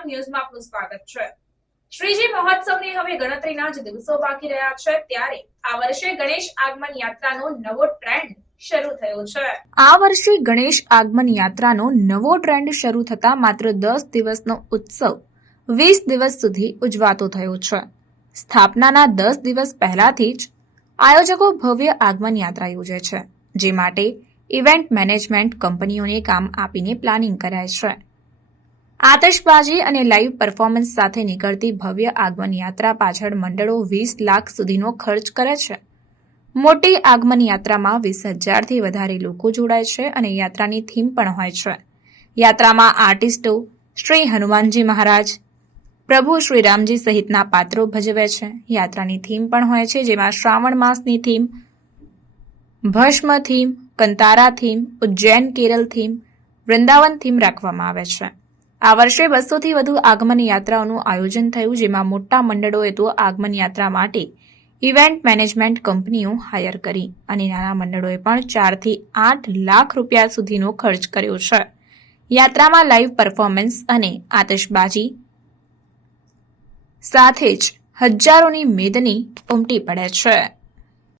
ગુજરાત ન્યૂઝમાં આપનું સ્વાગત છે। શ્રીજી મહોત્સવની હવે ગણતરીના જ દિવસો બાકી રહ્યા છે, ત્યારે આ વર્ષે ગણેશ આગમન યાત્રાનો નવો ટ્રેન્ડ શરૂ થયો છે। આ વર્ષે ગણેશ આગમન યાત્રાનો નવો ટ્રેન્ડ શરૂ થતા માત્ર 10 દિવસનો ઉત્સવ 20 દિવસ સુધી ઉજવાતો થયો છે। સ્થાપનાના 10 દિવસ પહેલાથી જ આયોજકો ભવ્ય આગમન યાત્રા યોજે છે, જે માટે ઇવેન્ટ મેનેજમેન્ટ કંપનીઓને કામ આપીને પ્લાનિંગ કરાય છે। આતશબાજી અને લાઇવ પરફોર્મન્સ સાથે નીકળતી ભવ્ય આગમન યાત્રા પાછળ મંડળો 20 લાખ સુધીનો ખર્ચ કરે છે। મોટી આગમન યાત્રામાં 20,000થી વધારે લોકો જોડાય છે અને યાત્રાની થીમ પણ હોય છે। યાત્રામાં આર્ટિસ્ટો શ્રી હનુમાનજી મહારાજ, પ્રભુ શ્રી રામજી સહિતના પાત્રો ભજવે છે। યાત્રાની થીમ પણ હોય છે, જેમાં શ્રાવણ માસની થીમ, ભસ્મ theme, Kantara theme, Ujjain Kerala theme, Vrindavan theme રાખવામાં આવે છે। આ વર્ષે 200થી વધુ આગમન યાત્રાઓનું આયોજન થયું, જેમાં મોટા મંડળોએ તો આગમન યાત્રા માટે ઇવેન્ટ મેનેજમેન્ટ કંપનીઓ હાયર કરી અને નાના મંડળોએ પણ 4થી 8 લાખ રૂપિયા સુધીનો ખર્ચ કર્યો છે। યાત્રામાં લાઇવ પરફોર્મન્સ અને આતશબાજી સાથે જ હજારોની મેદની ઉમટી પડે છે।